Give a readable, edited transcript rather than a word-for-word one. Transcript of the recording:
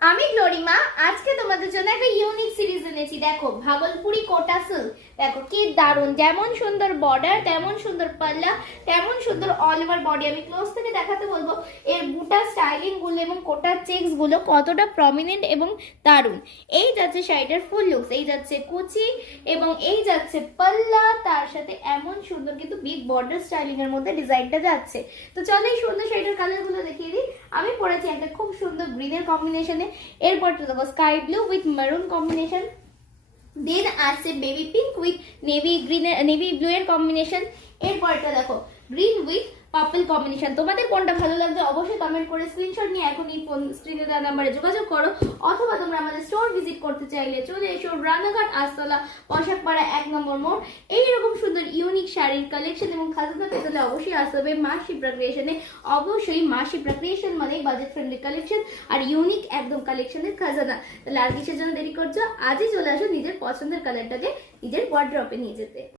আমি গ্লোরিমা। আজকে তোমাদের জন্য একটা ইউনিক সিরিজ এনেছি। দেখো, ভাগলপুরি কোটা সিল্ক। দেখো কি দারুণ, যেমন সুন্দর বর্ডার তেমন সুন্দর পাল্লা, তেমন সুন্দর অল ওভার বডি। আমি ক্লোজ থেকে দেখাতে বলবো এর বুটা স্টাইলিং গুলো এবং কোটার চেকস গুলো কতটা প্রমিনেন্ট এবং দারুণ। এই যাচ্ছে শাড়িটার ফুল লুকস, এই যাচ্ছে কুচি এবং এই যাচ্ছে পাল্লা, তার সাথে এমন সুন্দর কিন্তু বিগ বর্ডার স্টাইলিং এর মধ্যে ডিজাইনটা যাচ্ছে। তো চলো এই সুন্দর শাড়িটার কালার গুলো দেখিয়ে দিই। আমি পরেছি একটা খুব সুন্দর গ্রিনের কম্বিনেশনে, এরপরটা দেখো sky blue with maroon combination, then আছে baby pink with navy green, navy blue এর কম্বিনেশন, এরপরটা দেখো গ্রিন উইথ পার্পল কম্বিনেশন। তোমাদের কোনটা ভালো লাগছে অবশ্যই কমেন্ট করে স্ক্রিনশট নিয়ে এখনই ফোন স্ক্রিনে দেওয়া নাম্বারে যোগাযোগ করো, অথবা তোমরা আমাদের স্টোর ভিজিট করতে চাইলে চলে এসো রানাঘাট আস্তলা পোশাকপাড়া 1 নম্বর মোড়। এইরকম সুন্দর ইউনিক শাড়ির কালেকশন এবং খাজানা পেতে হলে অবশ্যই আসতে হবে মা শিপ্রা ক্রিয়েশনে। অবশ্যই মা শিপ্রা ক্রিয়েশন মানে বাজেট ফ্রেন্ডলি কালেকশন আর ইউনিক একদম কালেকশনের খাজানা। তাহলে আর কিসের জন্য দেরি করছো, আজই চলে আসো নিজের পছন্দের কালারটাকে নিজের ওয়ার্ড্রপে নিয়ে যেতে।